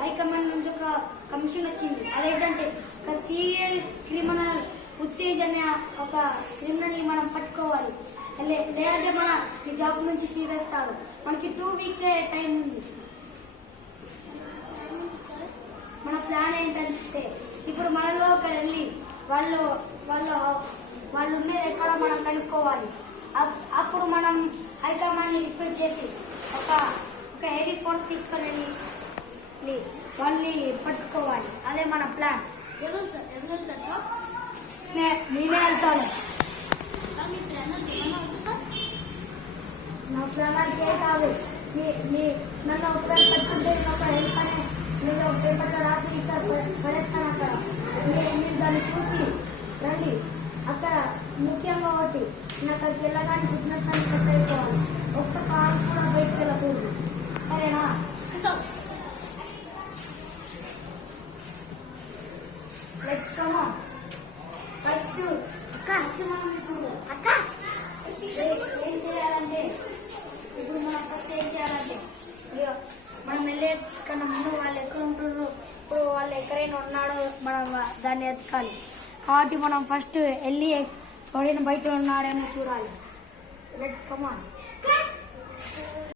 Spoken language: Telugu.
హైకమాండ్ నుంచి ఒక కమిషన్ వచ్చింది. అదేంటంటే ఒక సీరియల్ క్రిమినల్ ఉత్తేజ్ అనే ఒక క్రిమినల్ని మనం పట్టుకోవాలి, లేదంటే మన ఈ జాబ్ నుంచి తీసేస్తాడు. మనకి 2 వీక్స్ టైం ఉంది. మన ప్లాన్ ఏంటంటే ఇప్పుడు మనలో ఒక వెళ్ళి వాళ్ళు వాళ్ళు వాళ్ళు ఉన్నది ఎక్కడ మనం కనుక్కోవాలి. అప్పుడు మనం హైకమాండ్ని రిక్వెస్ట్ చేసి ఒక హెవీ ఫోర్స్ తీసుకొని వెళ్ళి వాళ్ళని పట్టుకోవాలి. అదే మన ప్లాన్. ఎవరు సార్? నేనే వెళ్తాను. నా ప్లాన్ అదే కాదు. నన్ను ఒక పేపర్ పట్టుకుంటే ఒక హెల్ప్ అనే నేను ఒక పేపర్లో రాసి ఇక్కడ పడేస్తాను. అక్కడ మీరు దాన్ని చూసి రండి. అక్కడ ముఖ్యంగా ఒకటి నేను అక్కడికి వెళ్ళగానే సిగ్నల్స్ అని కట్ అయిపోవాలి. ఒక్క కారు కూడా బయటకు వెళ్ళకూడదు. సరేనా? Let's come on. ఫస్ట్ ఏం చేయాలంటే ఇప్పుడు మనం ఫస్ట్ ఏం చేయాలంటే మనం వెళ్ళే కన్నా ముందు వాళ్ళు ఎక్కడ ఉంటున్నారు, ఇప్పుడు వాళ్ళు ఎక్కడైనా ఉన్నాడో మనం దాన్ని ఎతకాలి. కాబట్టి మనం ఫస్ట్ వెళ్ళి ఎవరైనా బయట ఉన్నాడేమో చూడాలి. Let's come on.